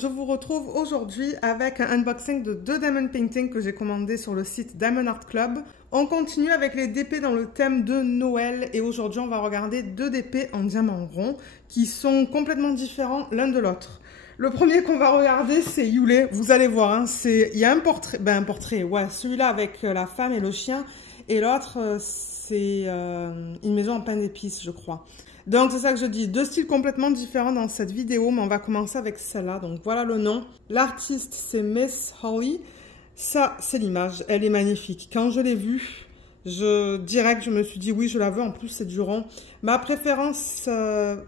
je vous retrouve aujourd'hui avec un unboxing de 2 Diamond Painting que j'ai commandé sur le site Diamond Art Club. On continue avec les DP dans le thème de Noël et aujourd'hui on va regarder 2 DP en diamant rond qui sont complètement différents l'un de l'autre. Le premier qu'on va regarder c'est Yule, vous allez voir, hein, il y a un portrait, ouais, celui-là avec la femme et le chien et l'autre c'est une maison en pain d'épices je crois. Donc c'est ça que je dis, 2 styles complètement différents dans cette vidéo, mais on va commencer avec celle-là. Donc voilà le nom. L'artiste c'est Miss Holly. Ça c'est l'image, elle est magnifique. Quand je l'ai vue, direct je me suis dit oui je la veux, en plus c'est du rond. Ma préférence elle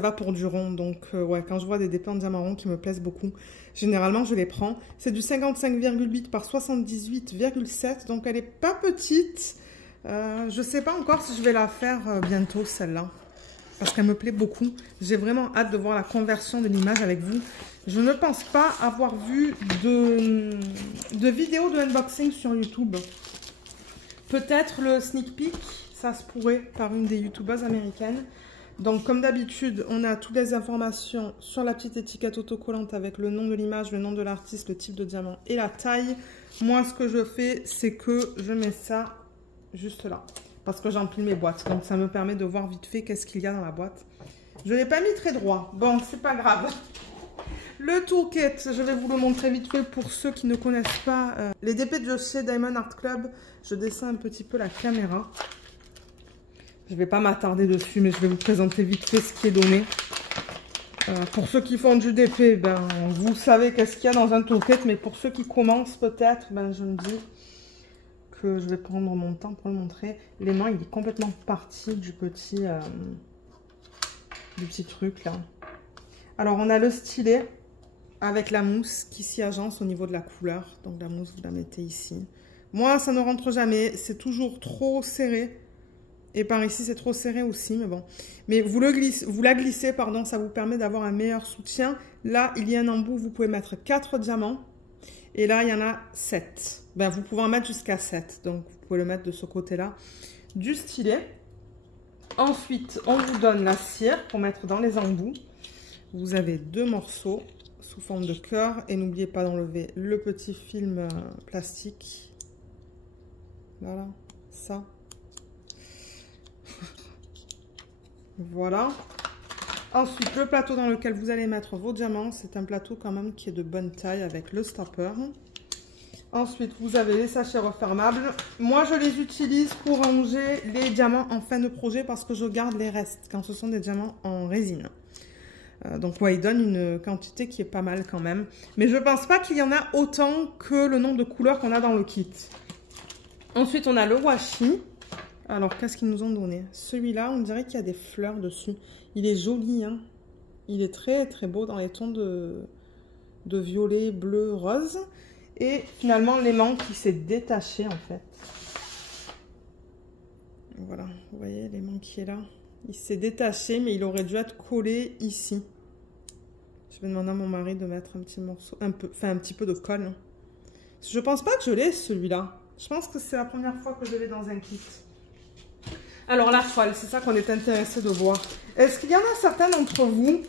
va pour du rond. Donc ouais, quand je vois des DP en diamant rond qui me plaisent beaucoup, généralement je les prends. C'est du 55,8 par 78,7, donc elle est pas petite. Je sais pas encore si je vais la faire bientôt celle-là parce qu'elle me plaît beaucoup. J'ai vraiment hâte de voir la conversion de l'image avec vous. Je ne pense pas avoir vu de vidéo de unboxing sur YouTube. Peut-être le sneak peek, ça se pourrait, par une des youtubeuses américaines. Donc comme d'habitude, on a toutes les informations sur la petite étiquette autocollante avec le nom de l'image, le nom de l'artiste, le type de diamant et la taille. Moi ce que je fais, c'est que je mets ça juste là, parce que j'empile mes boîtes, donc ça me permet de voir vite fait qu'est-ce qu'il y a dans la boîte. Je ne l'ai pas mis très droit, bon c'est pas grave. Le toolkit, je vais vous le montrer vite fait pour ceux qui ne connaissent pas les DP de chez Diamond Art Club. Je descends un petit peu la caméra, je ne vais pas m'attarder dessus, mais je vais vous présenter vite fait ce qui est donné. Pour ceux qui font du DP, ben, vous savez qu'est-ce qu'il y a dans un toolkit, mais pour ceux qui commencent peut-être, ben, je me dis que je vais prendre mon temps pour le montrer. L'aimant, il est complètement parti du petit truc là. Alors, on a le stylet avec la mousse qui s'y agence au niveau de la couleur. Donc, la mousse, vous la mettez ici. Moi, ça ne rentre jamais. C'est toujours trop serré. Et par ici, c'est trop serré aussi, mais bon. Mais vous la glissez, pardon, ça vous permet d'avoir un meilleur soutien. Là, il y a un embout, vous pouvez mettre 4 diamants. Et là, il y en a 7. Ben, vous pouvez en mettre jusqu'à 7. Donc, vous pouvez le mettre de ce côté-là. Du stylet. Ensuite, on vous donne la cire pour mettre dans les embouts. Vous avez 2 morceaux sous forme de cœur. Et n'oubliez pas d'enlever le petit film plastique. Voilà, ça. Voilà. Ensuite, le plateau dans lequel vous allez mettre vos diamants, c'est un plateau quand même qui est de bonne taille avec le stopper. Ensuite, vous avez les sachets refermables. Moi, je les utilise pour ranger les diamants en fin de projet parce que je garde les restes quand ce sont des diamants en résine. Donc, ouais, ils donnent une quantité qui est pas mal quand même. Mais je pense pas qu'il y en a autant que le nombre de couleurs qu'on a dans le kit. Ensuite, on a le washi. Alors, qu'est-ce qu'ils nous ont donné? Celui-là, on dirait qu'il y a des fleurs dessus. Il est joli, hein. Il est très, très beau dans les tons de violet, bleu, rose. Et finalement, l'aimant qui s'est détaché, en fait. Voilà, vous voyez l'aimant qui est là. Il s'est détaché, mais il aurait dû être collé ici. Je vais demander à mon mari de mettre un petit morceau, un petit peu de colle. Je pense pas que je l'ai, celui-là. Je pense que c'est la première fois que je l'ai dans un kit. Alors la toile, c'est ça qu'on est intéressé de voir. Est-ce qu'il y en a certains d'entre vous,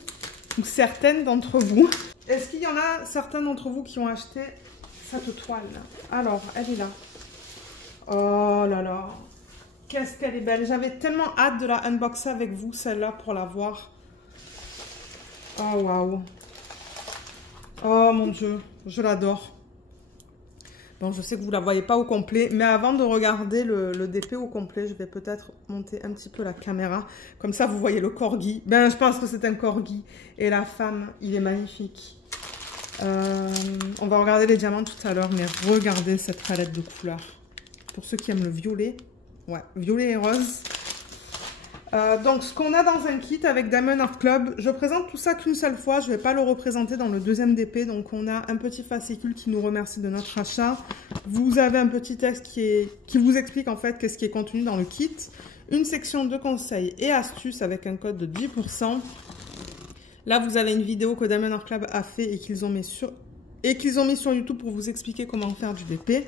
ou certaines d'entre vous, est-ce qu'il y en a certains d'entre vous qui ont acheté cette toile? Alors, elle est là. Oh là là, qu'est-ce qu'elle est belle. J'avais tellement hâte de la unboxer avec vous, celle-là, pour la voir. Oh waouh. Oh mon Dieu, je l'adore. Bon, je sais que vous ne la voyez pas au complet, mais avant de regarder le DP au complet, je vais peut-être monter un petit peu la caméra. Comme ça, vous voyez le corgi. Ben, je pense que c'est un corgi. Et la femme, il est magnifique. On va regarder les diamants tout à l'heure, mais regardez cette palette de couleurs. Pour ceux qui aiment le violet, ouais, violet et rose. Donc, ce qu'on a dans un kit avec Diamond Art Club, je présente tout ça qu'une seule fois. Je ne vais pas le représenter dans le deuxième DP. Donc, on a un petit fascicule qui nous remercie de notre achat. Vous avez un petit texte qui vous explique en fait qu'est-ce qui est contenu dans le kit. Une section de conseils et astuces avec un code de 10%. Là, vous avez une vidéo que Diamond Art Club a fait et qu'ils ont mis sur YouTube pour vous expliquer comment faire du DP.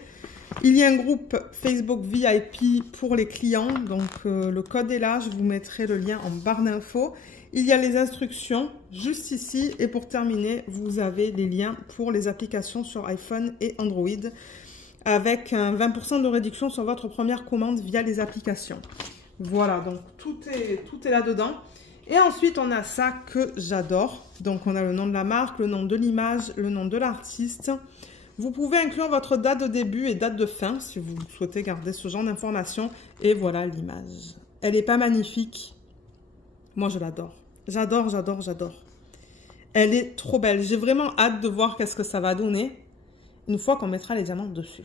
Il y a un groupe Facebook VIP pour les clients, donc le code est là, je vous mettrai le lien en barre d'infos. Il y a les instructions juste ici. Et pour terminer, vous avez les liens pour les applications sur iPhone et Android avec un 20% de réduction sur votre première commande via les applications. Voilà, donc tout est là-dedans. Et ensuite, on a ça que j'adore. Donc, on a le nom de la marque, le nom de l'image, le nom de l'artiste. Vous pouvez inclure votre date de début et date de fin si vous souhaitez garder ce genre d'informations. Et voilà l'image. Elle n'est pas magnifique? Moi, je l'adore. J'adore, j'adore, j'adore. Elle est trop belle. J'ai vraiment hâte de voir qu'est-ce que ça va donner une fois qu'on mettra les diamants dessus.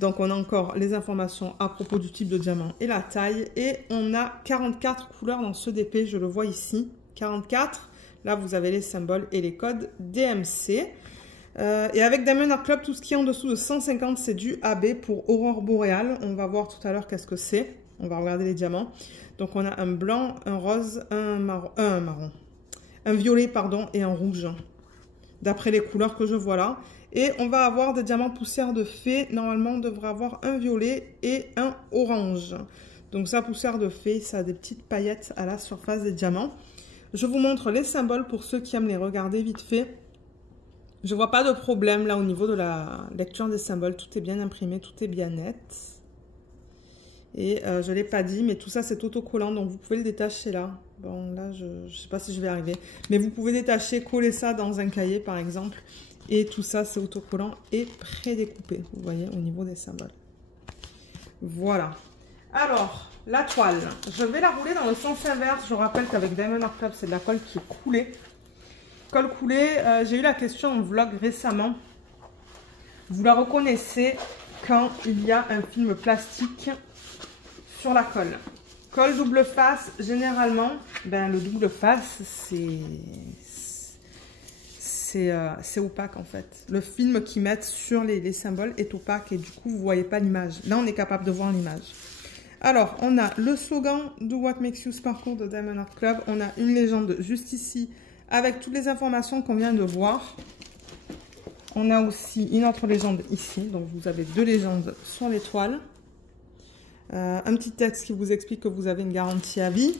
Donc, on a encore les informations à propos du type de diamant et la taille. Et on a 44 couleurs dans ce DP. Je le vois ici. 44. Là, vous avez les symboles et les codes DMC. Et avec Diamond Art Club, tout ce qui est en dessous de 150, c'est du AB pour Aurore Boréale. On va voir tout à l'heure qu'est-ce que c'est. On va regarder les diamants. Donc, on a un blanc, un rose, un marron. Un violet, pardon, et un rouge. D'après les couleurs que je vois là. Et on va avoir des diamants poussière de fée. Normalement, on devrait avoir un violet et un orange. Donc ça, poussière de fée, ça a des petites paillettes à la surface des diamants. Je vous montre les symboles pour ceux qui aiment les regarder vite fait. Je ne vois pas de problème là au niveau de la lecture des symboles. Tout est bien imprimé, tout est bien net. Et je ne l'ai pas dit, mais tout ça, c'est autocollant. Donc, vous pouvez le détacher là. Bon, là, je ne sais pas si je vais arriver. Mais vous pouvez détacher, coller ça dans un cahier, par exemple. Et tout ça, c'est autocollant et prédécoupé, vous voyez, au niveau des symboles. Voilà. Alors, la toile, je vais la rouler dans le sens inverse. Je rappelle qu'avec Diamond Art Club, c'est de la colle qui est coulée. Colle coulée, j'ai eu la question en vlog récemment. Vous la reconnaissez quand il y a un film plastique sur la colle. Colle double face, généralement, ben, le double face, c'est opaque en fait. Le film qu'ils mettent sur les symboles est opaque et du coup vous ne voyez pas l'image. Là on est capable de voir l'image. Alors on a le slogan Do What Makes You Sparkle de Diamond Art Club. On a une légende juste ici avec toutes les informations qu'on vient de voir. On a aussi une autre légende ici. Donc vous avez deux légendes sur les toiles. Un petit texte qui vous explique que vous avez une garantie à vie.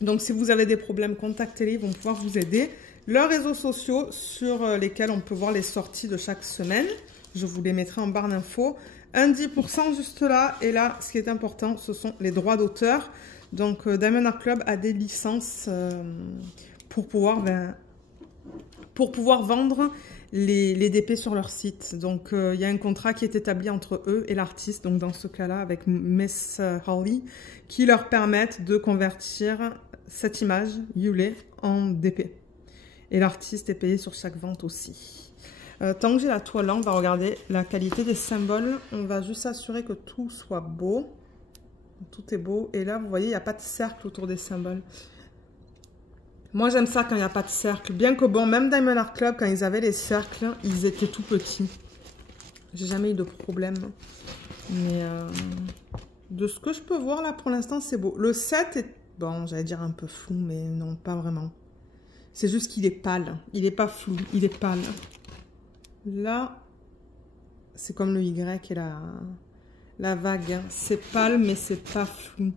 Donc si vous avez des problèmes, contactez-les, ils vont pouvoir vous aider. Leurs réseaux sociaux sur lesquels on peut voir les sorties de chaque semaine. Je vous les mettrai en barre d'infos. Un 10% juste là. Et là, ce qui est important, ce sont les droits d'auteur. Donc, Diamond Art Club a des licences pour pouvoir vendre les DP sur leur site. Donc, il y a un contrat qui est établi entre eux et l'artiste. Donc, dans ce cas-là, avec Miss Holly, qui leur permettent de convertir cette image, Yule, en DP. Et l'artiste est payé sur chaque vente aussi. Tant que j'ai la toile là, on va regarder la qualité des symboles. On va juste s'assurer que tout soit beau. Tout est beau. Et là, vous voyez, il n'y a pas de cercle autour des symboles. Moi, j'aime ça quand il n'y a pas de cercle. Bien que bon, même Diamond Art Club, quand ils avaient les cercles, ils étaient tout petits. J'ai jamais eu de problème. Mais de ce que je peux voir là, pour l'instant, c'est beau. Le 7 est, bon, j'allais dire un peu flou, mais non, pas vraiment. C'est juste qu'il est pâle. Il n'est pas flou, il est pâle. Là, c'est comme le Y et la vague. C'est pâle, mais c'est pas flou.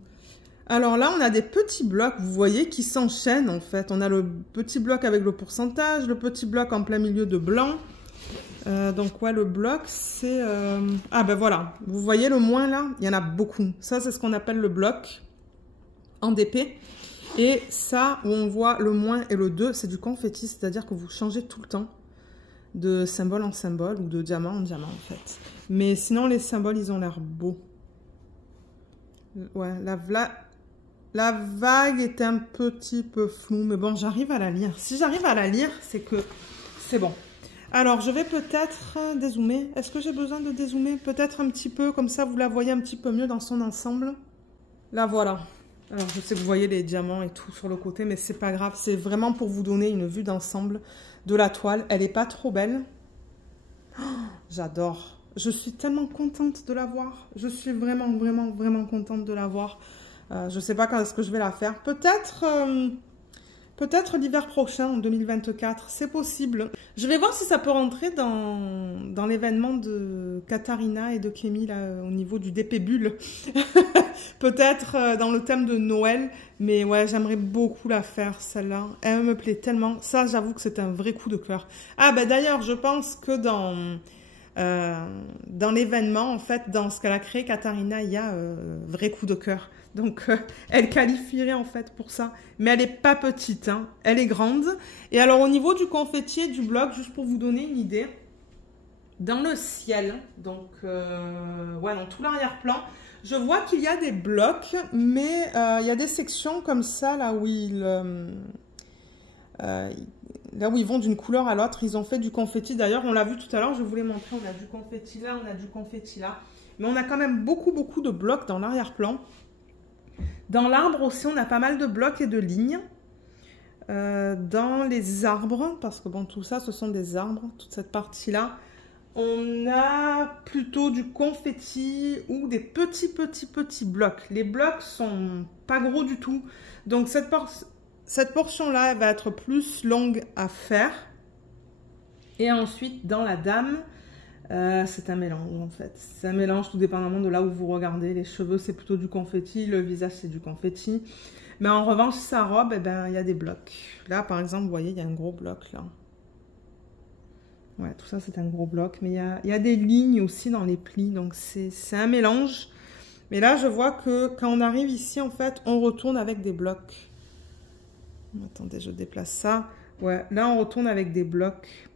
Alors là, on a des petits blocs, vous voyez, qui s'enchaînent en fait. On a le petit bloc avec le pourcentage, le petit bloc en plein milieu de blanc. Donc ouais, le bloc, c'est... Ah ben voilà, vous voyez le moins là, il y en a beaucoup. Ça, c'est ce qu'on appelle le bloc en DP. Et ça, où on voit le moins et le 2, c'est du confetti, c'est-à-dire que vous changez tout le temps de symbole en symbole ou de diamant en diamant en fait. Mais sinon, les symboles, ils ont l'air beaux. Ouais, la vague est un petit peu floue, mais bon, j'arrive à la lire. Si j'arrive à la lire, c'est que c'est bon. Alors, je vais peut-être dézoomer. Est-ce que j'ai besoin de dézoomer? Peut-être un petit peu, comme ça, vous la voyez un petit peu mieux dans son ensemble. Là, voilà. Alors, je sais que vous voyez les diamants et tout sur le côté, mais c'est pas grave. C'est vraiment pour vous donner une vue d'ensemble de la toile. Elle n'est pas trop belle. Oh, j'adore. Je suis tellement contente de la voir. Je suis vraiment, vraiment, vraiment contente de la voir. Je ne sais pas quand est-ce que je vais la faire. Peut-être Peut-être l'hiver prochain, en 2024, c'est possible. Je vais voir si ça peut rentrer dans l'événement de Katharina et de Kémy, là, au niveau du DP Bulle. Peut-être dans le thème de Noël, mais ouais, j'aimerais beaucoup la faire, celle-là. Elle me plaît tellement. Ça, j'avoue que c'est un vrai coup de cœur. Ah, ben d'ailleurs, je pense que dans l'événement, en fait, dans ce qu'elle a créé, Katharina, il y a vrai coup de cœur. Donc, elle qualifierait en fait pour ça. Mais elle n'est pas petite, hein. Elle est grande. Et alors, au niveau du confetti et du bloc, juste pour vous donner une idée, dans le ciel, donc, ouais, dans tout l'arrière-plan, je vois qu'il y a des blocs, mais il y a des sections comme ça, là où ils vont d'une couleur à l'autre. Ils ont fait du confetti. D'ailleurs, on l'a vu tout à l'heure, je vous l'ai montré, on a du confetti là, on a du confetti là. Mais on a quand même beaucoup de blocs dans l'arrière-plan. Dans l'arbre aussi, on a pas mal de blocs et de lignes. Dans les arbres, parce que bon, tout ça, ce sont des arbres, toute cette partie-là, on a plutôt du confetti ou des petits blocs. Les blocs sont pas gros du tout. Donc, cette portion-là, elle va être plus longue à faire. Et ensuite, dans la dame, c'est un mélange en fait. C'est un mélange tout dépendamment de là où vous regardez. Les cheveux, c'est plutôt du confetti. Le visage, c'est du confetti. Mais en revanche, sa robe, eh ben, il y a des blocs. Là, par exemple, vous voyez, il y a un gros bloc là. Ouais, tout ça, c'est un gros bloc. Mais il y a des lignes aussi dans les plis. Donc, c'est un mélange. Mais là, je vois que quand on arrive ici, en fait, on retourne avec des blocs. Attendez, je déplace ça. Ouais, là, on retourne avec des blocs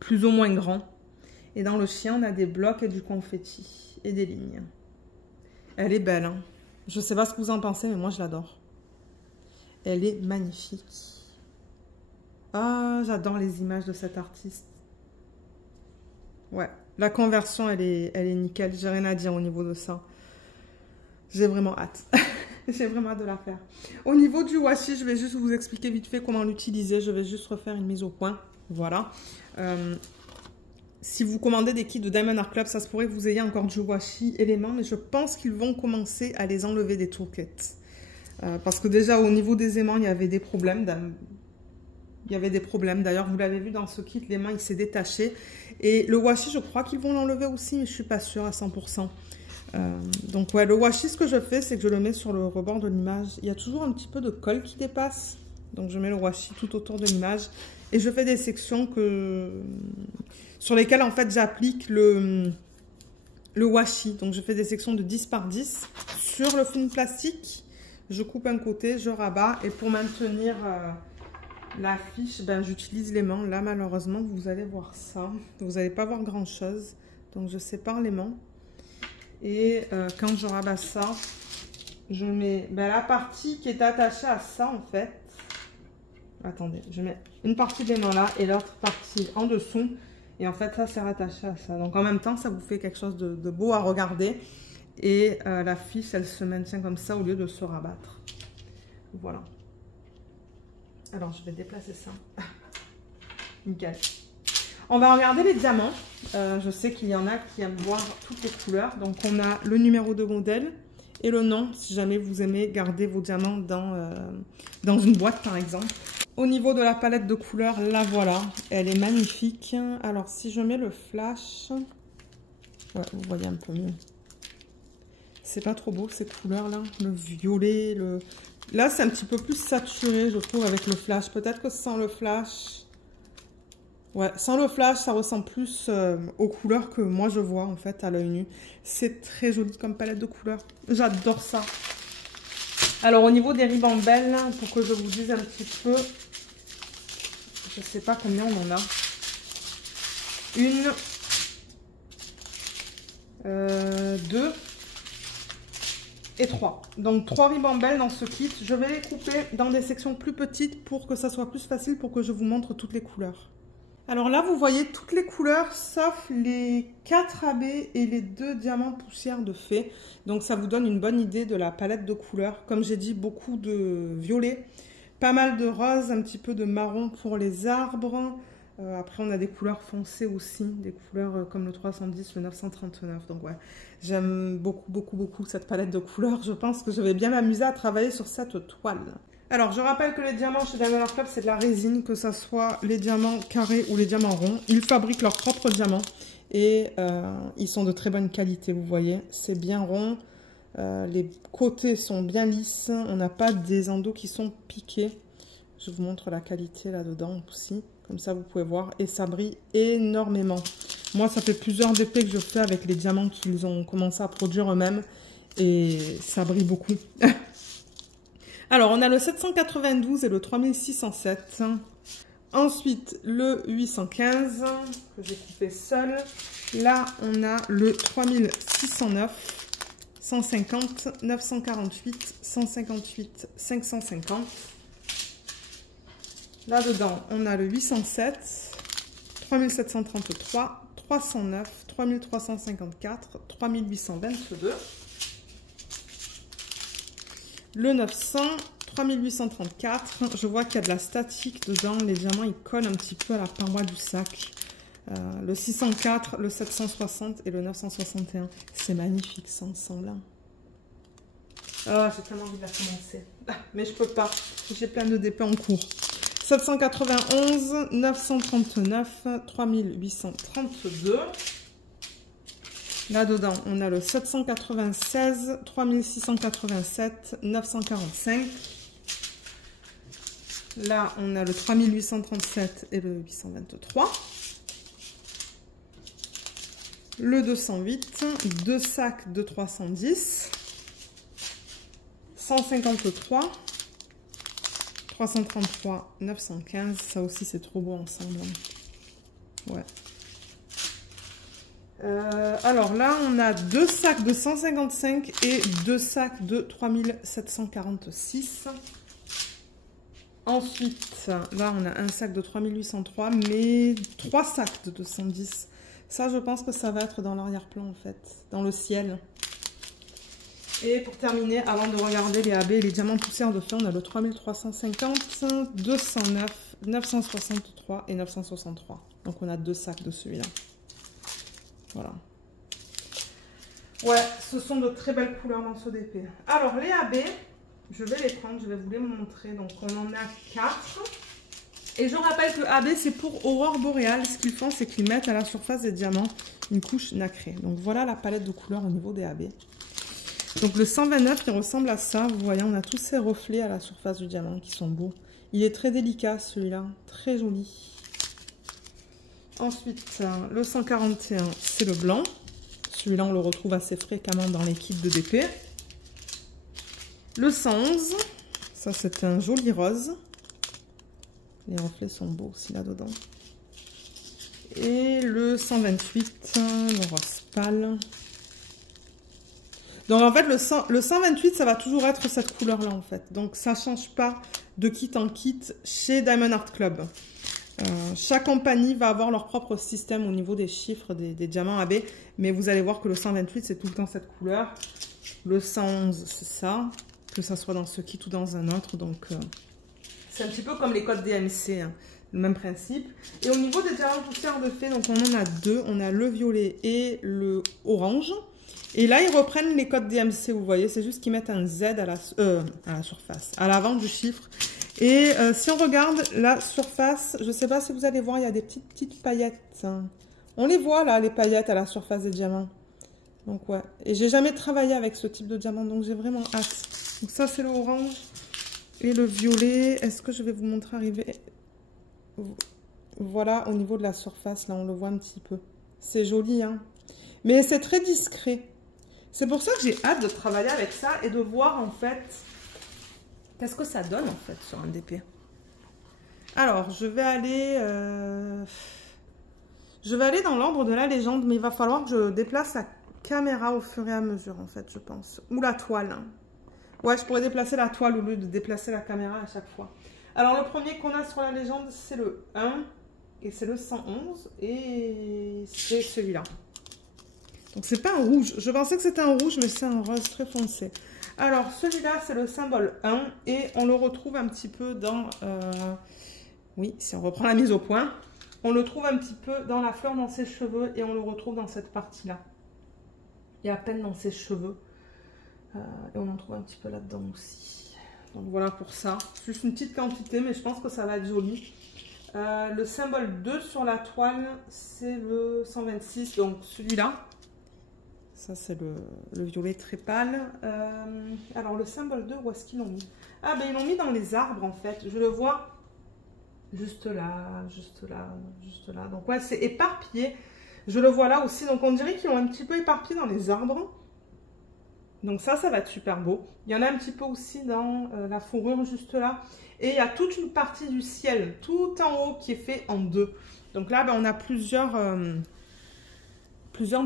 plus ou moins grands. Et dans le chien, on a des blocs et du confetti et des lignes. Elle est belle, hein. Je sais pas ce que vous en pensez, mais moi, je l'adore. Elle est magnifique. Ah, j'adore les images de cet artiste. Ouais, la conversion, elle est nickel. J'ai rien à dire au niveau de ça. J'ai vraiment hâte. J'ai vraiment hâte de la faire. Au niveau du washi, je vais juste vous expliquer vite fait comment l'utiliser. Je vais juste refaire une mise au point. Voilà. Si vous commandez des kits de Diamond Art Club, ça se pourrait que vous ayez encore du washi éléments, mais je pense qu'ils vont commencer à les enlever des toolkits. Parce que déjà, au niveau des aimants, il y avait des problèmes. D'ailleurs, vous l'avez vu dans ce kit, l'aimant, il s'est détaché. Et le washi, je crois qu'ils vont l'enlever aussi, mais je ne suis pas sûre à 100%. Donc, ouais, le washi, ce que je fais, c'est que je le mets sur le rebord de l'image. Il y a toujours un petit peu de colle qui dépasse. Donc, je mets le washi tout autour de l'image. Et je fais des sections sur lesquelles, en fait, j'applique le washi. Donc, je fais des sections de 10 par 10 sur le film plastique. Je coupe un côté, je rabats. Et pour maintenir la fiche, ben, j'utilise l'aimant. Là, malheureusement, vous allez voir ça. Vous n'allez pas voir grand-chose. Donc, je sépare l'aimant. Et quand je rabats ça, je mets la partie qui est attachée à ça, en fait. Attendez, je mets une partie de l'aimant là et l'autre partie en dessous. Et en fait, ça, c'est rattaché à ça. Donc, en même temps, ça vous fait quelque chose de beau à regarder. Et la fiche, elle se maintient comme ça au lieu de se rabattre. Voilà. Alors, je vais déplacer ça. Nickel. On va regarder les diamants. Je sais qu'il y en a qui aiment voir toutes les couleurs. Donc, on a le numéro de modèle et le nom, si jamais vous aimez garder vos diamants dans une boîte, par exemple. Au niveau de la palette de couleurs, la voilà. Elle est magnifique. Alors, si je mets le flash... Ouais, vous voyez un peu mieux. C'est pas trop beau, ces couleurs-là. Le violet, le... Là, c'est un petit peu plus saturé, je trouve, avec le flash. Peut-être que sans le flash... Ouais, sans le flash, ça ressemble plus aux couleurs que moi je vois, en fait, à l'œil nu. C'est très joli comme palette de couleurs. J'adore ça. Alors, au niveau des ribambelles, pour que je vous dise un petit peu... Je sais pas combien on en a. 1, 2 et 3. Donc 3 ribambelles dans ce kit. Je vais les couper dans des sections plus petites pour que ça soit plus facile pour que je vous montre toutes les couleurs. Alors là, vous voyez toutes les couleurs sauf les 4 AB et les 2 diamants poussière de fée. Donc ça vous donne une bonne idée de la palette de couleurs. Comme j'ai dit, beaucoup de violet, pas mal de rose, un petit peu de marron pour les arbres. Après, on a des couleurs foncées aussi, des couleurs comme le 310, le 939. Donc ouais, j'aime beaucoup cette palette de couleurs. Je pense que je vais bien m'amuser à travailler sur cette toile. Alors, je rappelle que les diamants chez Diamond Art Club, c'est de la résine, que ce soit les diamants carrés ou les diamants ronds. Ils fabriquent leurs propres diamants et ils sont de très bonne qualité, vous voyez. C'est bien rond, les côtés sont bien lisses, on n'a pas des endos qui sont piqués. Je vous montre la qualité là-dedans aussi, comme ça vous pouvez voir. Et ça brille énormément. Moi, ça fait plusieurs DP que je fais avec les diamants qu'ils ont commencé à produire eux-mêmes. Et ça brille beaucoup. Alors, on a le 792 et le 3607. Ensuite, le 815, que j'ai coupé seul. Là, on a le 3609, 150, 948, 158, 550. Là-dedans, on a le 807, 3733, 309, 3354, 3822. Le 900, 3834, je vois qu'il y a de la statique dedans, les diamants ils collent un petit peu à la paroi du sac. Le 604, le 760 et le 961, c'est magnifique ça ensemble. Ah, j'ai tellement envie de la commencer, mais je peux pas, j'ai plein de DP en cours. 791, 939, 3832. Là-dedans, on a le 796, 3687, 945. Là, on a le 3837 et le 823. Le 208, deux sacs de 310. 153. 333, 915. Ça aussi, c'est trop beau ensemble. Ouais. Alors là, on a deux sacs de 155 et deux sacs de 3746. Ensuite, là, on a un sac de 3803, mais trois sacs de 210. Ça, je pense que ça va être dans l'arrière-plan, en fait, dans le ciel. Et pour terminer, avant de regarder les AB et les diamants poussières de feu, on a le 3350, 209, 963 et 963. Donc, on a deux sacs de celui-là. Voilà. Ouais, ce sont de très belles couleurs dans ce DP. Alors, les AB, je vais les prendre, je vais vous les montrer. Donc, on en a 4. Et je rappelle que AB, c'est pour Aurore Boréale. Ce qu'ils font, c'est qu'ils mettent à la surface des diamants une couche nacrée. Donc, voilà la palette de couleurs au niveau des AB. Donc, le 129, il ressemble à ça. Vous voyez, on a tous ces reflets à la surface du diamant qui sont beaux. Il est très délicat, celui-là. Très joli. Ensuite, le 141, c'est le blanc. Celui-là, on le retrouve assez fréquemment dans les kits de DP. Le 111, ça c'est un joli rose. Les reflets sont beaux aussi là-dedans. Et le 128, le rose pâle. Donc en fait, le 128, ça va toujours être cette couleur-là en fait. Donc ça ne change pas de kit en kit chez Diamond Art Club. Chaque compagnie va avoir leur propre système au niveau des chiffres des diamants AB, mais vous allez voir que le 128 c'est tout le temps cette couleur, le 111 c'est ça, que ça soit dans ce kit ou dans un autre, donc c'est un petit peu comme les codes DMC, hein, le même principe. Et au niveau des diamants poussières de fée, donc on en a deux, on a le violet et le orange, et là ils reprennent les codes DMC, vous voyez, c'est juste qu'ils mettent un Z à la surface, à l'avant du chiffre. Et si on regarde la surface, je ne sais pas si vous allez voir, il y a des petites paillettes. On les voit là, les paillettes à la surface des diamants. Donc ouais, et j'ai jamais travaillé avec ce type de diamant, donc j'ai vraiment hâte. Donc ça c'est le orange et le violet. Est-ce que je vais vous montrer arriver? Voilà, au niveau de la surface, là on le voit un petit peu. C'est joli, hein. Mais c'est très discret. C'est pour ça que j'ai hâte de travailler avec ça et de voir en fait... Qu'est-ce que ça donne en fait sur un DP? Alors, je vais aller dans l'ordre de la légende, mais il va falloir que je déplace la caméra au fur et à mesure en fait, je pense. Ou la toile. Hein. Ouais, je pourrais déplacer la toile au lieu de déplacer la caméra à chaque fois. Alors, le premier qu'on a sur la légende, c'est le 1 et c'est le 111 et c'est celui-là. Donc, c'est pas un rouge. Je pensais que c'était un rouge, mais c'est un rose très foncé. Alors, celui-là, c'est le symbole 1 et on le retrouve un petit peu dans... oui, si on reprend la mise au point, on le trouve un petit peu dans la fleur dans ses cheveux et on le retrouve dans cette partie-là. Et à peine dans ses cheveux. Et on en trouve un petit peu là-dedans aussi. Donc voilà pour ça. Juste une petite quantité, mais je pense que ça va être joli. Le symbole 2 sur la toile, c'est le 126, donc celui-là. Ça, c'est le violet très pâle. Alors, le symbole 2, où est-ce qu'ils l'ont mis? Ah, ben ils l'ont mis dans les arbres, en fait. Je le vois juste là, juste là, juste là. Donc, ouais, c'est éparpillé. Je le vois là aussi. Donc, on dirait qu'ils l'ont un petit peu éparpillé dans les arbres. Donc, ça va être super beau. Il y en a un petit peu aussi dans la fourrure, juste là. Et il y a toute une partie du ciel, tout en haut, qui est fait en deux. Donc là, ben, on a plusieurs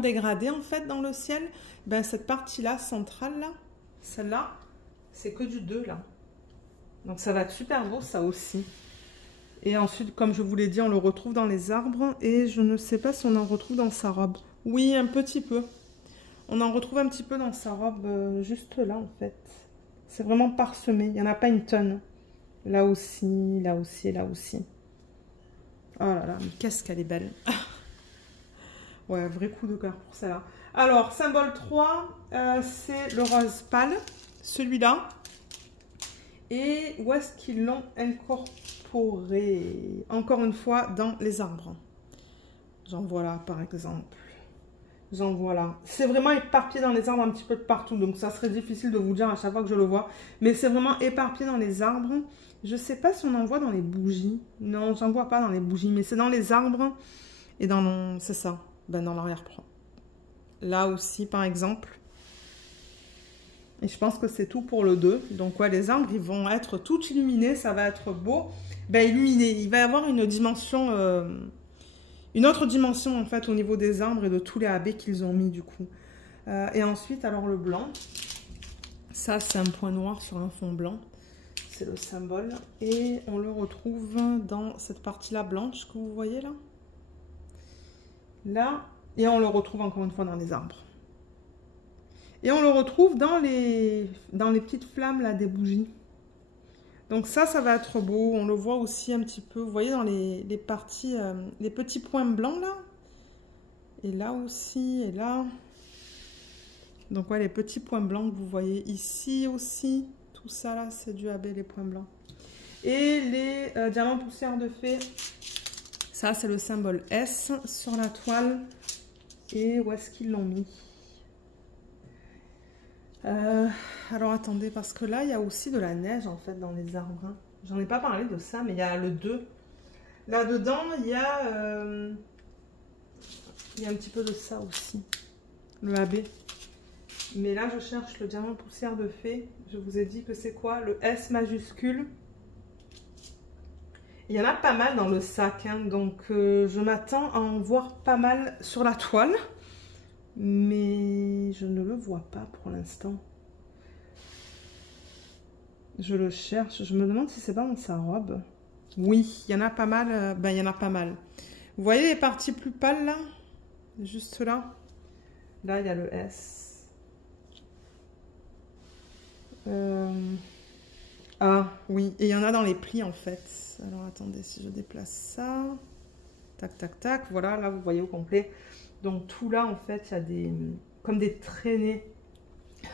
dégradés, en fait, dans le ciel. Ben, cette partie-là, centrale, là, celle-là, c'est que du 2, là. Donc, ça va être super beau, ça aussi. Et ensuite, comme je vous l'ai dit, on le retrouve dans les arbres. Et je ne sais pas si on en retrouve dans sa robe. Oui, un petit peu. On en retrouve un petit peu dans sa robe, juste là, en fait. C'est vraiment parsemé. Il n'y en a pas une tonne. Là aussi, là aussi, là aussi. Oh là là, mais qu'est-ce qu'elle est belle. Ouais, vrai coup de cœur pour celle-là. Alors, symbole 3, c'est le rose pâle. Celui-là. Et où est-ce qu'ils l'ont incorporé? Encore une fois, dans les arbres. J'en vois là, par exemple. J'en vois là. C'est vraiment éparpillé dans les arbres un petit peu de partout. Donc, ça serait difficile de vous dire à chaque fois que je le vois. Mais c'est vraiment éparpillé dans les arbres. Je ne sais pas si on en voit dans les bougies. Non, j'en vois pas dans les bougies. Mais c'est dans les arbres. Et dans... C'est ça. Ben, dans l'arrière-plan. Là aussi, par exemple. Et je pense que c'est tout pour le 2. Donc, ouais, les arbres, ils vont être tout illuminés. Ça va être beau. Ben, illuminé. Il va y avoir une dimension... Une autre dimension, en fait, au niveau des arbres et de tous les AB qu'ils ont mis, du coup. Et ensuite, alors, le blanc. Ça, c'est un point noir sur un fond blanc. C'est le symbole. Et on le retrouve dans cette partie-là blanche que vous voyez, là. Là. Et on le retrouve encore une fois dans les arbres. Et on le retrouve dans les petites flammes, là, des bougies. Donc ça va être beau. On le voit aussi un petit peu. Vous voyez dans les parties, les petits points blancs là. Et là aussi, et là. Donc ouais, les petits points blancs que vous voyez ici aussi. Tout ça là, c'est du AB, les points blancs. Et les diamants poussière de fée. Ça, c'est le symbole S sur la toile. Et où est-ce qu'ils l'ont mis? Alors attendez, parce que là il y a aussi de la neige en fait dans les arbres, hein. J'en ai pas parlé de ça, mais il y a le 2 là dedans. Il y a un petit peu de ça aussi, le AB. Mais là je cherche le diamant poussière de fée. Je vous ai dit que c'est quoi? Le S majuscule. Il y en a pas mal dans le sac, hein, donc je m'attends à en voir pas mal sur la toile. Mais je ne le vois pas pour l'instant. Je le cherche. Je me demande si c'est pas dans sa robe. Oui, il y en a pas mal. Ben, il y en a pas mal. Vous voyez les parties plus pâles là? Juste là. Là, il y a le S. Ah, oui. Et il y en a dans les plis en fait. Alors, attendez, si je déplace ça. Tac, tac, tac. Voilà, là, vous voyez au complet. Donc tout là en fait il y a des comme des traînées.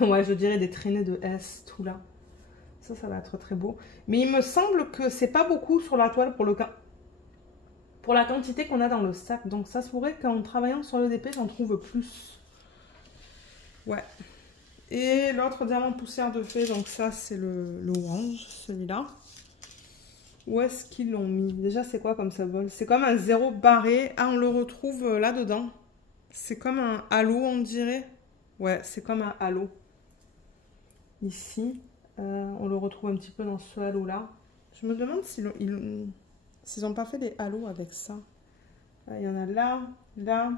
Ouais, je dirais des traînées de S, tout là. Ça va être très beau. Mais il me semble que c'est pas beaucoup sur la toile pour la quantité qu'on a dans le sac. Donc ça se pourrait qu'en travaillant sur le DP j'en trouve plus. Ouais. Et l'autre diamant poussière de fée, donc ça c'est le orange, celui-là. Où est-ce qu'ils l'ont mis? Déjà c'est quoi comme symbole? C'est comme un 0 barré. Ah, on le retrouve là-dedans. C'est comme un halo, on dirait. Ouais, c'est comme un halo. Ici, on le retrouve un petit peu dans ce halo-là. Je me demande s'ils n'ont pas fait des halos avec ça. Il y en a là, là,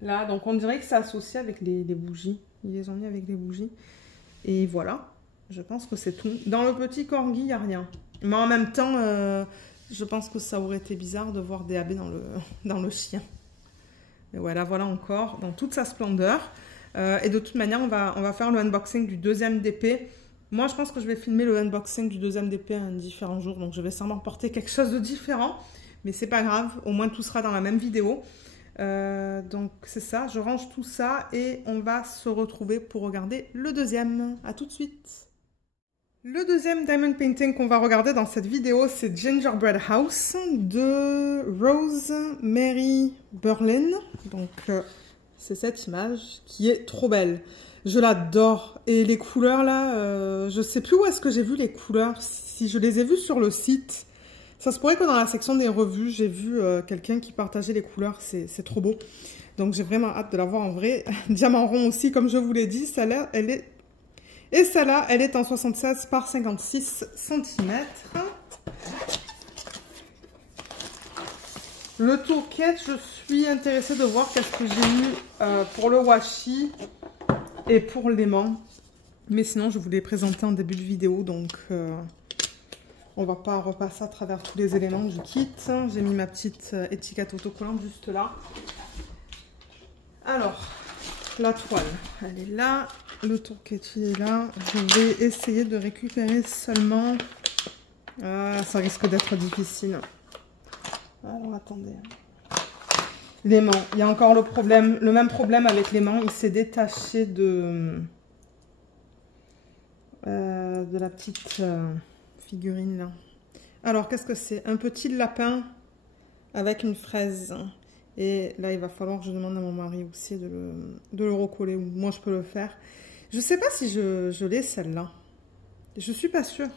là. Donc, on dirait que c'est associé avec les bougies. Ils les ont mis avec les bougies. Et voilà. Je pense que c'est tout. Dans le petit corgi, il n'y a rien. Mais en même temps, je pense que ça aurait été bizarre de voir des AB dans le chien. Mais voilà, voilà encore dans toute sa splendeur. Et de toute manière, on va faire le unboxing du deuxième DP. Moi, je pense que je vais filmer le unboxing du deuxième DP un différent jour. Donc, je vais sûrement porter quelque chose de différent. Mais c'est pas grave. Au moins, tout sera dans la même vidéo. Donc, c'est ça. Je range tout ça et on va se retrouver pour regarder le deuxième. À tout de suite. Le deuxième diamond painting qu'on va regarder dans cette vidéo, c'est Gingerbread House de Rose Mary Berlin. Donc, c'est cette image qui est trop belle. Je l'adore. Et les couleurs là, je sais plus où est-ce que j'ai vu les couleurs. Si je les ai vues sur le site, ça se pourrait que dans la section des revues, j'ai vu quelqu'un qui partageait les couleurs. C'est trop beau. Donc, j'ai vraiment hâte de la voir en vrai. Diamant rond aussi, comme je vous l'ai dit, celle-là, elle est... Et celle-là, elle est en 76 par 56 cm. Le toolkit, je suis intéressée de voir qu'est-ce que j'ai eu pour le washi et pour l'aimant. Mais sinon, je vous l'ai présenté en début de vidéo, donc on va pas repasser à travers tous les éléments du kit. J'ai mis ma petite étiquette autocollante juste là. Alors, la toile, elle est là. Le toolkit est là. Je vais essayer de récupérer seulement... Ah, ça risque d'être difficile. Alors, attendez. L'aimant. Il y a encore le même problème avec l'aimant. Il s'est détaché de la petite figurine là. Alors, qu'est-ce que c'est? Un petit lapin avec une fraise. Et là, il va falloir que je demande à mon mari aussi de le recoller. Ou moi, je peux le faire. Je sais pas si je l'ai celle-là. Je suis pas sûre.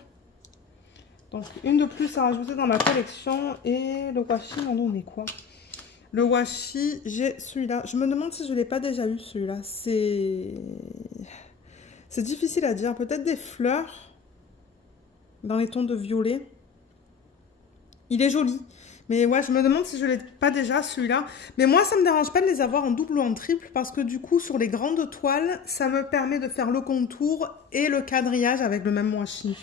Donc, une de plus à rajouter dans ma collection. Et le washi, on met quoi? Le washi, j'ai celui-là. Je me demande si je l'ai pas déjà eu, celui-là. C'est difficile à dire. Peut-être des fleurs dans les tons de violet. Il est joli. Mais ouais, je me demande si je ne l'ai pas déjà, celui-là. Mais moi, ça ne me dérange pas de les avoir en double ou en triple parce que du coup, sur les grandes toiles, ça me permet de faire le contour et le quadrillage avec le même washi.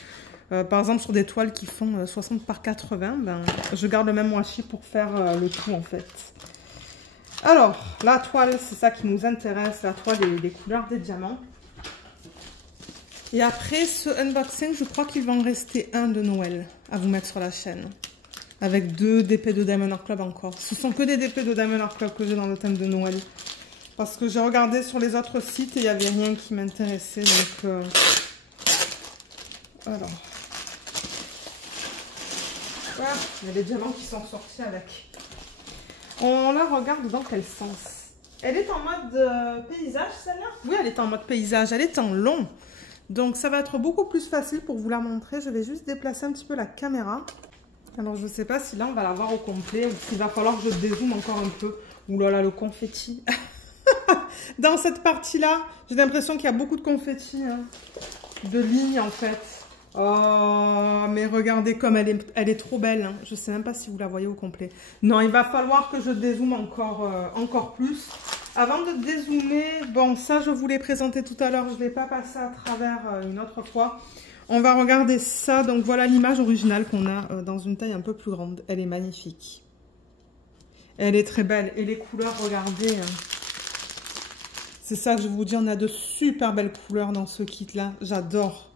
Par exemple, sur des toiles qui font 60 par 80, ben, je garde le même washi pour faire le tout, en fait. Alors, la toile, c'est ça qui nous intéresse, la toile des couleurs des diamants. Et après ce unboxing, je crois qu'il va en rester un de Noël à vous mettre sur la chaîne. Avec 2 DP de Diamond Art Club encore. Ce sont que des DP de Diamond Art Club que j'ai dans le thème de Noël. Parce que j'ai regardé sur les autres sites et il n'y avait rien qui m'intéressait. Donc, alors. Voilà, il y a les diamants qui sont sortis avec. On la regarde dans quel sens? Elle est en mode paysage, celle-là? Oui, elle est en mode paysage. Elle est en long. Donc, ça va être beaucoup plus facile pour vous la montrer. Je vais juste déplacer un petit peu la caméra. Alors, je ne sais pas si là, on va la voir au complet ou s'il va falloir que je dézoome encore un peu. Ouh là là, le confetti. Dans cette partie-là, j'ai l'impression qu'il y a beaucoup de confetti, hein, de lignes, en fait. Oh, mais regardez comme elle est trop belle. Hein. Je ne sais même pas si vous la voyez au complet. Non, il va falloir que je dézoome encore plus. Avant de dézoomer, bon, ça, je vous l'ai présenté tout à l'heure. Je ne l'ai pas passé à travers une autre fois. On va regarder ça. Donc, voilà l'image originale qu'on a dans une taille un peu plus grande. Elle est magnifique. Elle est très belle. Et les couleurs, regardez. C'est ça que je vous dis. On a de super belles couleurs dans ce kit-là. J'adore.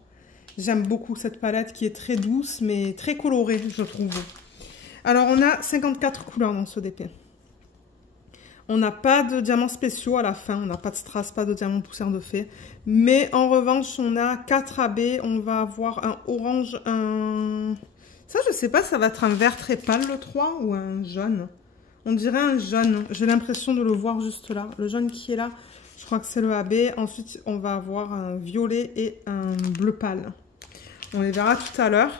J'aime beaucoup cette palette qui est très douce, mais très colorée, je trouve. Alors, on a 54 couleurs dans ce DP. On n'a pas de diamants spéciaux à la fin. On n'a pas de strass, pas de diamants poussière de fée. Mais en revanche, on a 4 AB. On va avoir un orange, un... Ça, je sais pas, ça va être un vert très pâle, le 3, ou un jaune. On dirait un jaune. J'ai l'impression de le voir juste là. Le jaune qui est là, je crois que c'est le AB. Ensuite, on va avoir un violet et un bleu pâle. On les verra tout à l'heure.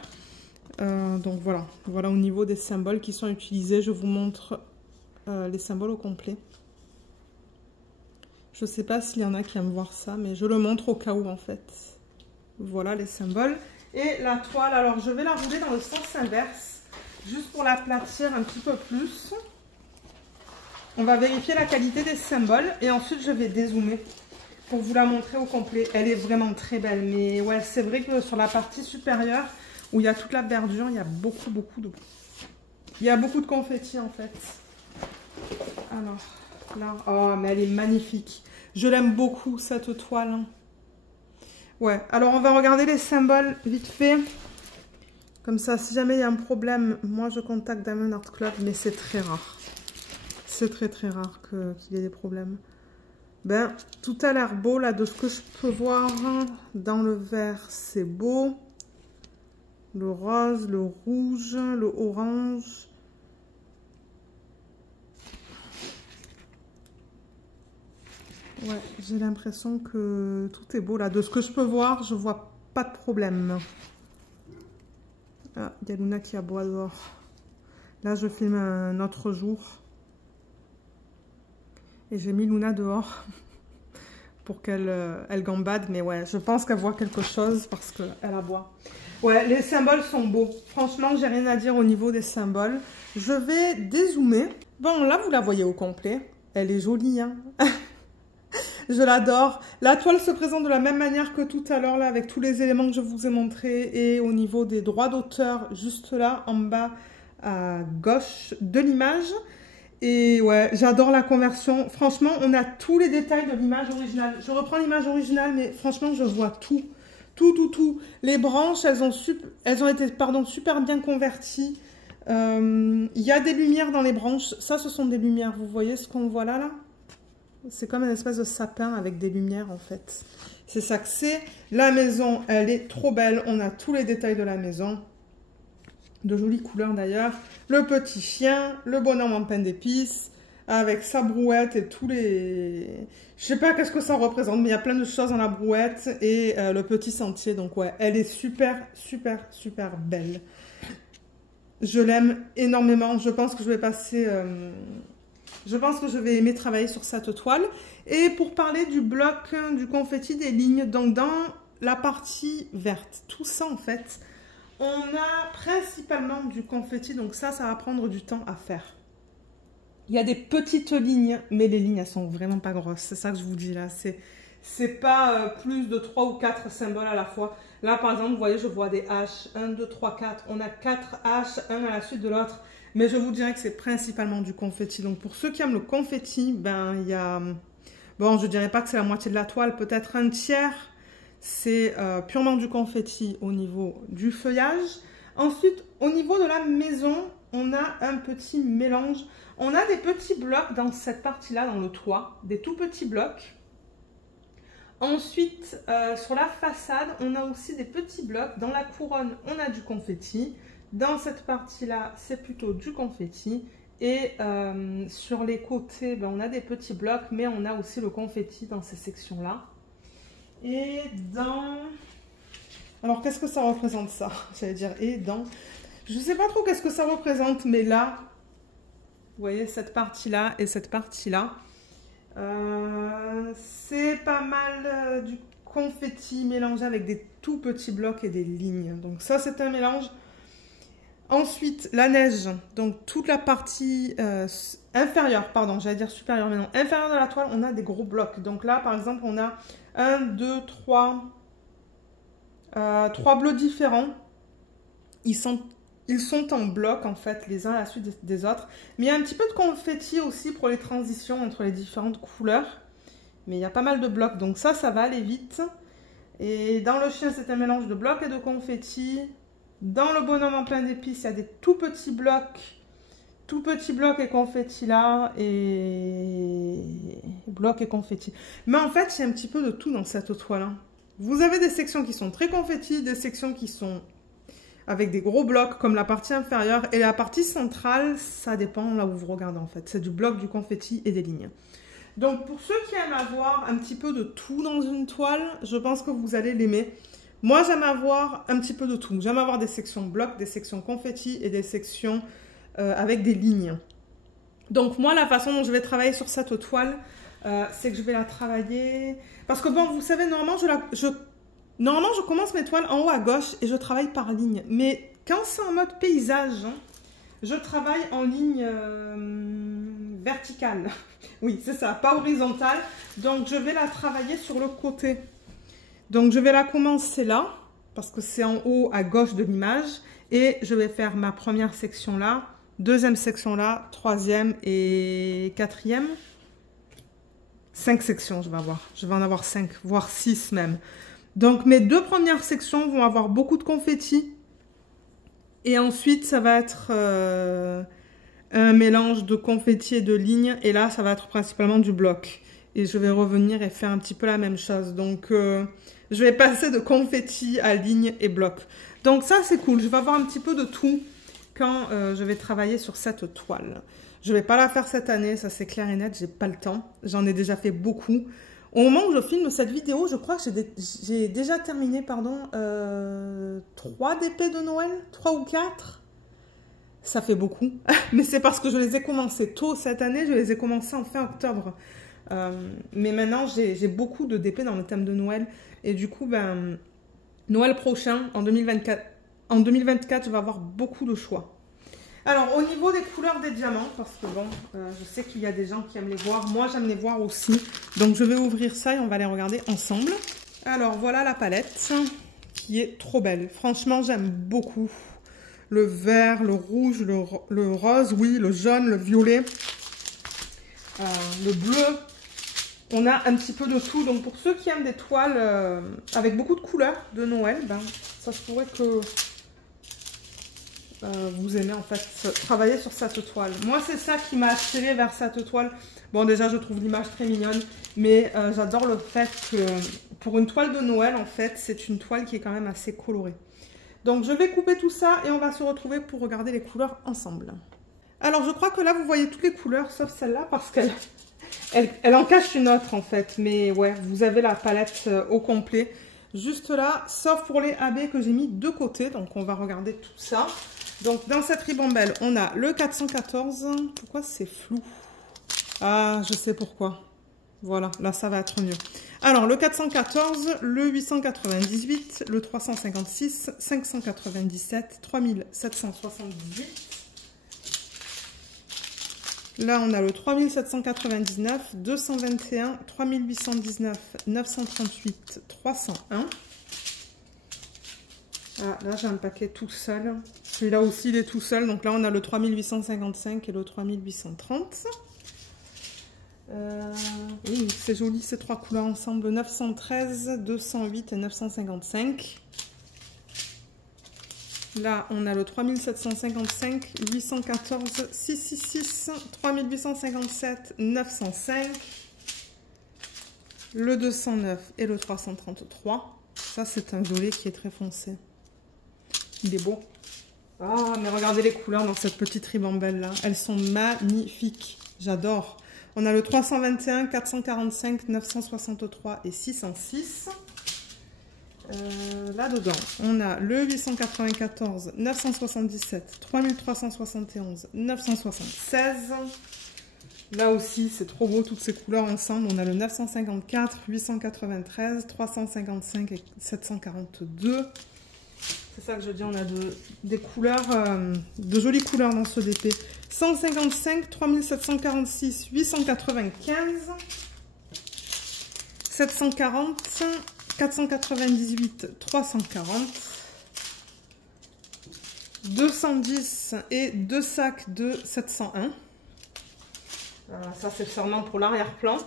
Donc voilà. Voilà au niveau des symboles qui sont utilisés. Je vous montre... les symboles au complet. Je sais pas s'il y en a qui aiment voir ça, mais je le montre au cas où en fait. Voilà les symboles. Et la toile, alors je vais la rouler dans le sens inverse, juste pour l'aplatir un petit peu plus. On va vérifier la qualité des symboles et ensuite je vais dézoomer pour vous la montrer au complet. Elle est vraiment très belle, mais ouais, c'est vrai que sur la partie supérieure, où il y a toute la verdure, il y a beaucoup de confettis en fait. Alors, là, oh, mais elle est magnifique. Je l'aime beaucoup, cette toile. Ouais, alors on va regarder les symboles vite fait. Comme ça, si jamais il y a un problème, moi je contacte Diamond Art Club, mais c'est très rare. C'est très rare qu'il y ait des problèmes. Ben, tout a l'air beau, là, de ce que je peux voir. Dans le vert, c'est beau. Le rose, le rouge, le orange. Ouais, j'ai l'impression que tout est beau là. De ce que je peux voir, je vois pas de problème. Ah, il y a Luna qui aboie dehors. Là, je filme un autre jour. Et j'ai mis Luna dehors pour qu'elle elle gambade. Mais ouais, je pense qu'elle voit quelque chose parce qu'elle aboie. Ouais, les symboles sont beaux. Franchement, j'ai rien à dire au niveau des symboles. Je vais dézoomer. Bon, là, vous la voyez au complet. Elle est jolie, hein. Je l'adore. La toile se présente de la même manière que tout à l'heure, là, avec tous les éléments que je vous ai montrés. Et au niveau des droits d'auteur, juste là, en bas, à gauche de l'image. Et ouais, j'adore la conversion. Franchement, on a tous les détails de l'image originale. Je reprends l'image originale, mais franchement, je vois tout. Tout. Les branches, elles ont été super bien converties. Il y a des lumières dans les branches. Ça, ce sont des lumières. Vous voyez ce qu'on voit là? C'est comme une espèce de sapin avec des lumières, en fait. C'est ça que c'est. La maison, elle est trop belle. On a tous les détails de la maison. De jolies couleurs, d'ailleurs. Le petit chien, le bonhomme en pain d'épices, avec sa brouette et tous les... Je sais pas qu'est-ce que ça représente, mais il y a plein de choses dans la brouette et le petit sentier. Donc ouais, elle est super belle. Je l'aime énormément. Je pense que je vais passer... Je pense que je vais aimer travailler sur cette toile. Et pour parler du bloc, du confetti, des lignes, donc dans la partie verte, tout ça en fait, on a principalement du confetti, donc ça va prendre du temps à faire. Il y a des petites lignes, mais les lignes, elles sont vraiment pas grosses. C'est ça que je vous dis là. C'est pas plus de 3 ou 4 symboles à la fois. Là, par exemple, vous voyez, je vois des H. 1, 2, 3, 4. On a 4 H, un à la suite de l'autre. Mais je vous dirais que c'est principalement du confetti. Donc, pour ceux qui aiment le confetti, ben, il y a... Bon, je dirais pas que c'est la moitié de la toile. Peut-être un tiers. C'est purement du confetti au niveau du feuillage. Ensuite, au niveau de la maison, on a un petit mélange. On a des petits blocs dans cette partie-là, dans le toit. Des tout petits blocs. Ensuite, sur la façade, on a aussi des petits blocs. Dans la couronne, on a du confetti. Dans cette partie-là, c'est plutôt du confetti. Et sur les côtés, ben, on a des petits blocs, mais on a aussi le confetti dans ces sections-là. Et dans... Alors, qu'est-ce que ça représente, ça? J'allais dire, et dans... Je ne sais pas trop qu'est-ce que ça représente, mais là, vous voyez, cette partie-là et cette partie-là, c'est pas mal du confetti mélangé avec des tout petits blocs et des lignes. Donc ça, c'est un mélange. Ensuite, la neige, donc toute la partie inférieure, pardon, j'allais dire supérieure, mais non, inférieure de la toile, on a des gros blocs. Donc là, par exemple, on a 1, 2, 3 bleus différents. Ils sont en bloc, en fait, les uns à la suite des autres. Mais il y a un petit peu de confetti aussi pour les transitions entre les différentes couleurs. Mais il y a pas mal de blocs, donc ça va aller vite. Et dans le chien, c'est un mélange de blocs et de confetti. Dans le bonhomme en plein d'épices, il y a des tout petits blocs et confetti là, et blocs et confetti. Mais en fait, il y a un petit peu de tout dans cette toile. Vous avez des sections qui sont très confetti, des sections qui sont avec des gros blocs comme la partie inférieure, et la partie centrale, ça dépend là où vous regardez en fait. C'est du bloc, du confetti et des lignes. Donc pour ceux qui aiment avoir un petit peu de tout dans une toile, je pense que vous allez l'aimer. Moi, j'aime avoir un petit peu de tout. J'aime avoir des sections blocs, des sections confetti et des sections avec des lignes. Donc moi, la façon dont je vais travailler sur cette toile, c'est que je vais la travailler... Parce que bon, vous savez, normalement, je commence mes toiles en haut à gauche et je travaille par ligne. Mais quand c'est en mode paysage, je travaille en ligne verticale. Oui, c'est ça, pas horizontale. Donc, je vais la travailler sur le côté. Donc, je vais la commencer là, parce que c'est en haut à gauche de l'image. Et je vais faire ma première section là, deuxième section là, troisième et quatrième. 5 sections, je vais avoir. Je vais en avoir 5, voire 6 même. Donc, mes deux premières sections vont avoir beaucoup de confetti. Et ensuite, ça va être un mélange de confetti et de lignes. Et là, ça va être principalement du bloc. Et je vais revenir et faire un petit peu la même chose. Donc, je vais passer de confetti à ligne et bloc. Donc ça, c'est cool. Je vais avoir un petit peu de tout quand je vais travailler sur cette toile. Je ne vais pas la faire cette année, ça c'est clair et net, j'ai pas le temps. J'en ai déjà fait beaucoup. Au moment où je filme cette vidéo, je crois que j'ai déjà terminé, pardon, 3 DP de Noël, 3 ou 4. Ça fait beaucoup, mais c'est parce que je les ai commencés tôt cette année, je les ai commencés en fin octobre. Mais maintenant, j'ai beaucoup de DP dans le thème de Noël. Et du coup, ben, Noël prochain, en 2024, je vais avoir beaucoup de choix. Alors, au niveau des couleurs des diamants, parce que bon, je sais qu'il y a des gens qui aiment les voir. Moi, j'aime les voir aussi. Donc, je vais ouvrir ça et on va les regarder ensemble. Alors, voilà la palette qui est trop belle. Franchement, j'aime beaucoup. Le vert, le rouge, le rose, oui, le jaune, le violet, le bleu. On a un petit peu de tout. Donc, pour ceux qui aiment des toiles avec beaucoup de couleurs de Noël, ben, ça se pourrait que vous aimez en fait travailler sur cette toile. Moi, c'est ça qui m'a attiré vers cette toile. Bon, déjà, je trouve l'image très mignonne, mais j'adore le fait que pour une toile de Noël, en fait, c'est une toile qui est quand même assez colorée. Donc, je vais couper tout ça et on va se retrouver pour regarder les couleurs ensemble. Alors, je crois que là, vous voyez toutes les couleurs, sauf celle-là, parce qu'elle en cache une autre, en fait. Mais ouais, vous avez la palette au complet. Juste là, sauf pour les AB que j'ai mis de côté. Donc, on va regarder tout ça. Donc, dans cette ribambelle, on a le 414. Pourquoi c'est flou? Ah, je sais pourquoi. Voilà, là, ça va être mieux. Alors, le 414, le 898, le 356, 597, 3778. Là, on a le 3799, 221, 3819, 938, 301. Ah, là, j'ai un paquet tout seul. Celui-là aussi, il est tout seul. Donc là, on a le 3855 et le 3830. Oui, c'est joli ces trois couleurs ensemble. 913, 208 et 955. Là, on a le 3755, 814, 666, 3857, 905. Le 209 et le 333. Ça, c'est un violet qui est très foncé. Il est beau. Ah, mais regardez les couleurs dans cette petite ribambelle là. Elles sont magnifiques. J'adore. On a le 321, 445, 963 et 606. Là-dedans, on a le 894, 977, 3371, 976. Là aussi, c'est trop beau, toutes ces couleurs ensemble. On a le 954, 893, 355 et 742. C'est ça que je dis, on a des couleurs, de jolies couleurs dans ce DP. 155, 3746, 895, 740, 498, 340, 210 et 2 sacs de 701. Ça, c'est sûrement pour l'arrière-plan.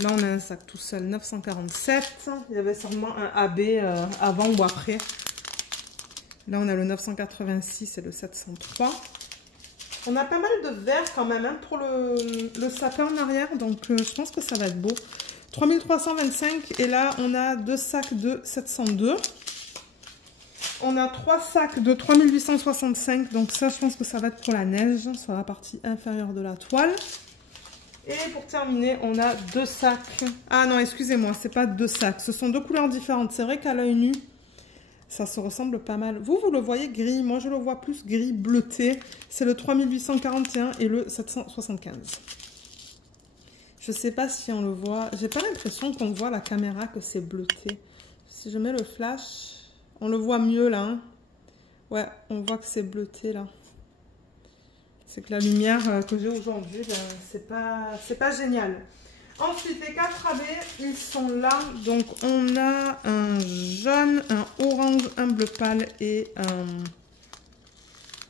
Là, on a un sac tout seul, 947. Il y avait sûrement un AB avant ou après. Là, on a le 986 et le 703. On a pas mal de vert quand même hein, pour le sapin en arrière. Donc, je pense que ça va être beau. 3325. Et là, on a 2 sacs de 702. On a 3 sacs de 3865. Donc, ça, je pense que ça va être pour la neige sur la partie inférieure de la toile. Et pour terminer, on a 2 sacs. Ah non, excusez-moi, c'est pas 2 sacs. Ce sont 2 couleurs différentes. C'est vrai qu'à l'œil nu, ça se ressemble pas mal. Vous le voyez gris. Moi, je le vois plus gris bleuté. C'est le 3841 et le 775. Je sais pas si on le voit. J'ai pas l'impression qu'on voit à la caméra que c'est bleuté. Si je mets le flash, on le voit mieux là. Hein. Ouais, on voit que c'est bleuté là. C'est que la lumière que j'ai aujourd'hui, ben, c'est pas génial. Ensuite, les 4 AB, ils sont là. Donc, on a un jaune, un orange, un bleu pâle et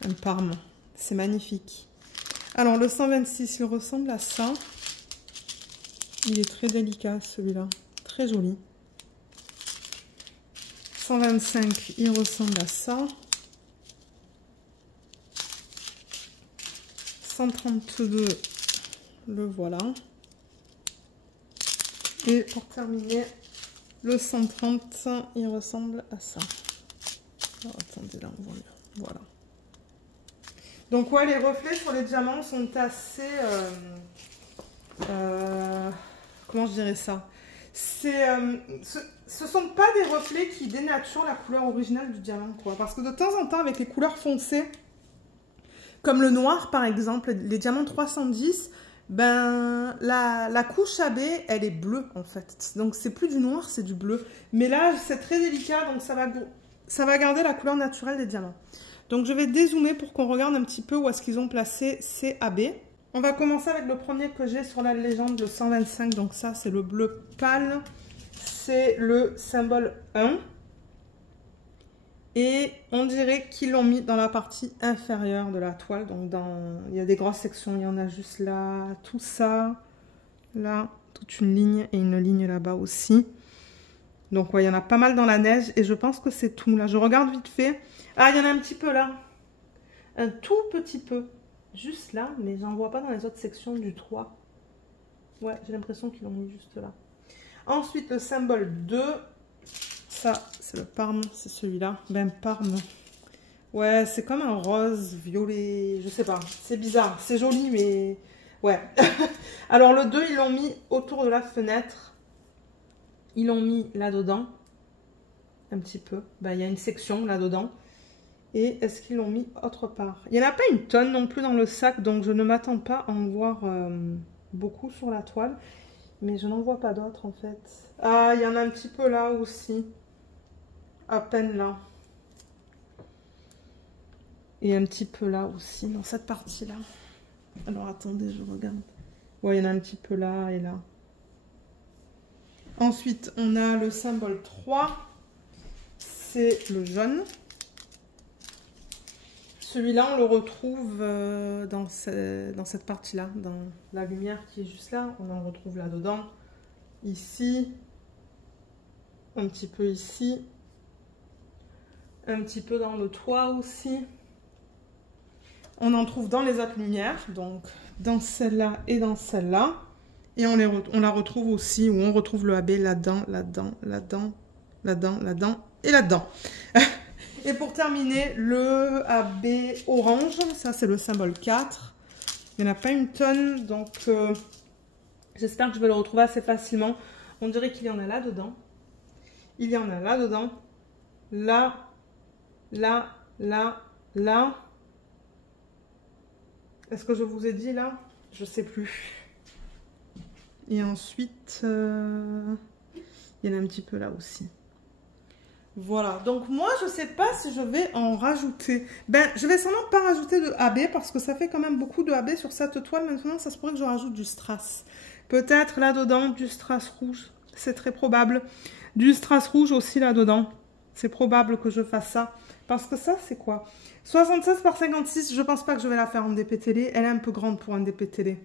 un parme. C'est magnifique. Alors, le 126, il ressemble à ça. Il est très délicat, celui-là. Très joli. 125, il ressemble à ça. 132, le voilà. Et pour terminer, le 130, il ressemble à ça. Oh, attendez, là, on voit mieux. Voilà. Donc, ouais, les reflets sur les diamants sont assez... comment je dirais ça? Ce sont pas des reflets qui dénaturent la couleur originale du diamant, quoi. Parce que de temps en temps, avec les couleurs foncées, comme le noir, par exemple, les diamants 310, ben, la couche AB, elle est bleue, en fait. Donc, c'est plus du noir, c'est du bleu. Mais là, c'est très délicat, donc ça va garder la couleur naturelle des diamants. Donc, je vais dézoomer pour qu'on regarde un petit peu où est-ce qu'ils ont placé ces AB. On va commencer avec le premier que j'ai sur la légende, le 125. Donc, ça, c'est le bleu pâle. C'est le symbole 1. Et on dirait qu'ils l'ont mis dans la partie inférieure de la toile. Donc, il y a des grosses sections. Il y en a juste là, tout ça. Là, toute une ligne et une ligne là-bas aussi. Donc, ouais, il y en a pas mal dans la neige. Et je pense que c'est tout. Là, je regarde vite fait. Ah, il y en a un petit peu là. Un tout petit peu. Juste là, mais j'en vois pas dans les autres sections du toit. Ouais, j'ai l'impression qu'ils l'ont mis juste là. Ensuite, le symbole 2. Ça, c'est le Parme, c'est celui-là. Ben, Parme. Ouais, c'est comme un rose, violet, je sais pas. C'est bizarre, c'est joli, mais... Ouais. Alors, le 2, ils l'ont mis autour de la fenêtre. Ils l'ont mis là-dedans. Un petit peu. Ben, il y a une section là-dedans. Et est-ce qu'ils l'ont mis autre part? Il n'y en a pas une tonne non plus dans le sac, donc je ne m'attends pas à en voir beaucoup sur la toile. Mais je n'en vois pas d'autres en fait. Ah, il y en a un petit peu là aussi. À peine là. Et un petit peu là aussi, dans cette partie-là. Alors attendez, je regarde. Ouais, il y en a un petit peu là et là. Ensuite, on a le symbole 3. C'est le jaune. Celui-là, on le retrouve dans cette partie-là, dans la lumière qui est juste là. On en retrouve là-dedans, ici, un petit peu ici, un petit peu dans le toit aussi. On en trouve dans les autres lumières, donc dans celle-là et dans celle-là. Et on la retrouve aussi, où on retrouve le AB là-dedans, là-dedans, là-dedans, là-dedans, là-dedans et là-dedans. Et pour terminer, le AB orange, ça c'est le symbole 4. Il n'y en a pas une tonne, donc j'espère que je vais le retrouver assez facilement. On dirait qu'il y en a là-dedans. Il y en a là-dedans. Là, là, là, là. Est-ce que je vous ai dit là? Je ne sais plus. Et ensuite, il y en a un petit peu là aussi. Voilà, donc moi je sais pas si je vais en rajouter. Ben, je vais sans doute pas rajouter de AB parce que ça fait quand même beaucoup de AB sur cette toile. Maintenant, ça se pourrait que je rajoute du strass. Peut-être là-dedans du strass rouge, c'est très probable. Du strass rouge aussi là-dedans. C'est probable que je fasse ça. Parce que ça, c'est quoi? 76 par 56, je pense pas que je vais la faire en DP télé. Elle est un peu grande pour un DP télé.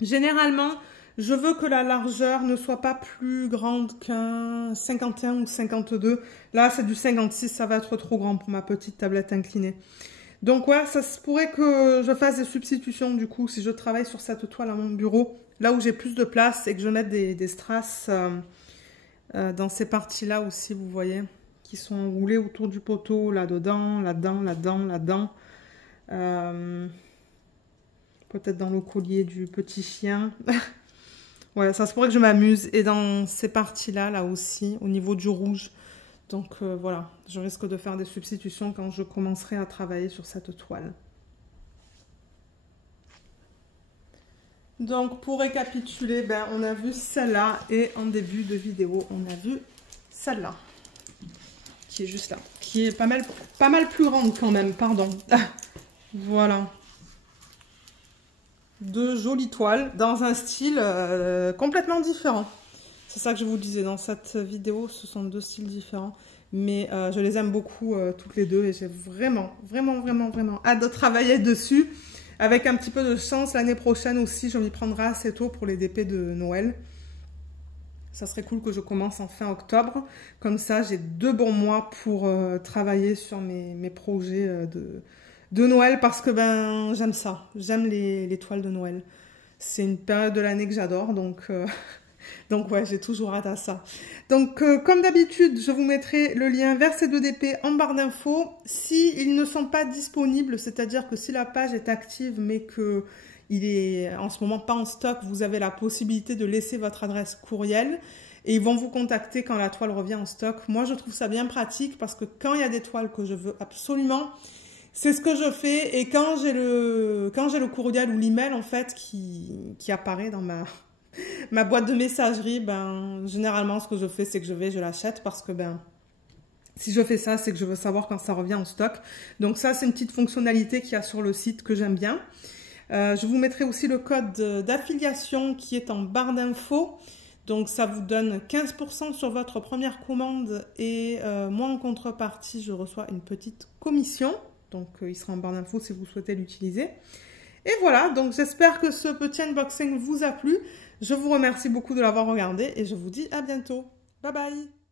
Généralement, je veux que la largeur ne soit pas plus grande qu'un 51 ou 52. Là, c'est du 56, ça va être trop grand pour ma petite tablette inclinée. Donc ouais, ça se pourrait que je fasse des substitutions du coup, si je travaille sur cette toile à mon bureau, là où j'ai plus de place et que je mette des strass dans ces parties-là aussi, vous voyez, qui sont roulées autour du poteau, là-dedans, là-dedans, là-dedans, là-dedans. Peut-être dans le collier du petit chien. Ouais, ça se pourrait que je m'amuse. Et dans ces parties-là, là aussi, au niveau du rouge. Donc voilà, je risque de faire des substitutions quand je commencerai à travailler sur cette toile. Donc pour récapituler, ben, on a vu celle-là et en début de vidéo, on a vu celle-là. Qui est juste là. Qui est pas mal plus grande quand même, pardon. Voilà. De jolies toiles dans un style complètement différent. C'est ça que je vous disais dans cette vidéo, ce sont deux styles différents. Mais je les aime beaucoup toutes les deux et j'ai vraiment hâte de travailler dessus. Avec un petit peu de chance, l'année prochaine aussi, je m'y prendrai assez tôt pour les DP de Noël. Ça serait cool que je commence en fin octobre. Comme ça, j'ai 2 bons mois pour travailler sur mes projets de Noël parce que ben j'aime ça. J'aime les toiles de Noël. C'est une période de l'année que j'adore, donc Donc ouais, j'ai toujours hâte à ça. Donc comme d'habitude, je vous mettrai le lien vers ces 2 DP en barre d'infos. Si ils ne sont pas disponibles, c'est-à-dire que si la page est active mais que il est en ce moment pas en stock, vous avez la possibilité de laisser votre adresse courriel et ils vont vous contacter quand la toile revient en stock. Moi, je trouve ça bien pratique parce que quand il y a des toiles que je veux absolument, c'est ce que je fais. Et quand j'ai le courriel ou l'email en fait qui apparaît dans ma boîte de messagerie, ben généralement ce que je fais c'est que je l'achète parce que ben si je fais ça, c'est que je veux savoir quand ça revient en stock. Donc ça, c'est une petite fonctionnalité qu'il y a sur le site que j'aime bien. Je vous mettrai aussi le code d'affiliation qui est en barre d'infos. Donc ça vous donne 15% sur votre première commande et moi en contrepartie, je reçois une petite commission. Donc il sera en barre d'infos si vous souhaitez l'utiliser. Et voilà, donc j'espère que ce petit unboxing vous a plu. Je vous remercie beaucoup de l'avoir regardé et je vous dis à bientôt. Bye bye!